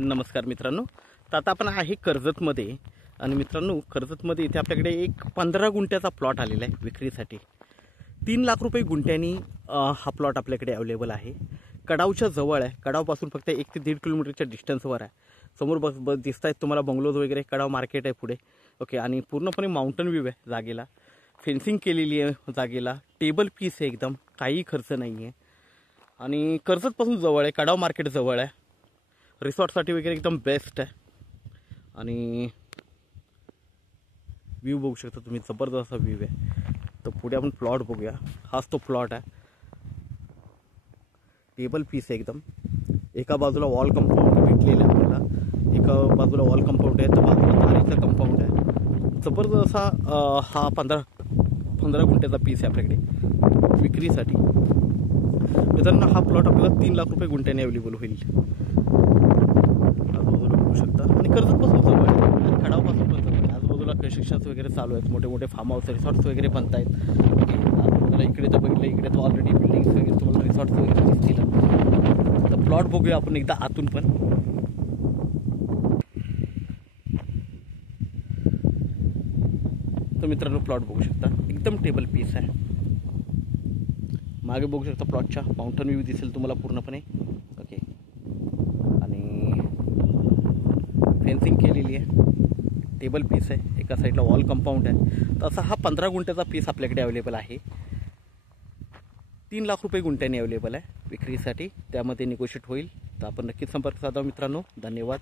नमस्कार मित्रांनो, तर आता आपण आहे कर्जतमध्ये. आणि मित्रांनो, कर्जतमध्ये इथे आपल्याकडे एक 15 गुंठ्याचा प्लॉट आलेला आहे विक्रीसाठी. 3 लाख रुपये गुंठ्यानी हा प्लॉट आपल्याकडे अवेलेबल आहे. कडावच्या जवळ आहे. कडावपासून फक्त 1 ते 1.5 किलोमीटरच्या डिस्टन्सवर आहे. समोर बस दिसत आहेत तुम्हाला बंगलोज वगैरे. कडाव मार्केट आहे पुढे. ओके, आणि पूर्णपणे माउंटन व्ह्यू आहे जागेला. फेन्सिंग केलेली आहे जागेला. टेबल पीस आहे एकदम, काही खर्च नाही आहे. आणि कर्जतपासून जवळ आहे, कडाव मार्केट जवळ आहे. रिसॉर्टसाठी वगैरे एकदम बेस्ट आहे. आणि व्ह्यू बघू शकता तुम्ही, जबरदस्त असा व्ह्यू आहे. तर पुढे आपण प्लॉट बघूया. हाच तो प्लॉट आहे. टेबल पीस आहे एकदम. एका बाजूला वॉल कंपाऊंड भेटलेलं आहे आपल्याला. एका बाजूला वॉल कंपाऊंड आहे, तर बाजूला तारेचं कंपाऊंड आहे. जबरदस्त असा हा 15 गुंठ्याचा पीस आहे आपल्याकडे विक्रीसाठी. मित्रांनो, हा प्लॉट आपल्याला 3 लाख रुपये गुंठ्याने अवेलेबल होईल. आजूबाजूला बघू शकता. आणि कर्जतपासून जवळ आहे आणि कडावपासून पण जवळ आहे. आजूबाजूला कन्स्ट्रक्शन्स वगैरे चालू आहेत. मोठे मोठे फार्म हाऊस रिसॉर्ट्स वगैरे बनत आहेत. आजूबाजूला इकडे तर बघितलं, इकडे तर ऑलरेडी बिल्डिंग्स वगैरे तुम्हाला रिसॉर्ट्स वगैरे दिसतील. तर प्लॉट बघूया आपण एकदा आतून पण. तर मित्रांनो, प्लॉट बघू शकता, एकदम टेबल पीस आहे. मागे बघू शकता प्लॉटच्या माउंटन व्ह्यू दिसेल तुम्हाला पूर्णपणे. ओके, आणि फेन्सिंग केलेली आहे. टेबल पीस आहे. एका साईडला वॉल कंपाऊंड आहे. तर असा हा 15 गुंठ्याचा पीस आपल्याकडे अवेलेबल आहे. 3 लाख रुपये गुंठ्याने अवेलेबल आहे विक्रीसाठी. त्यामध्ये निगोशिएट होईल. तर आपण नक्कीच संपर्क साधा मित्रांनो. धन्यवाद.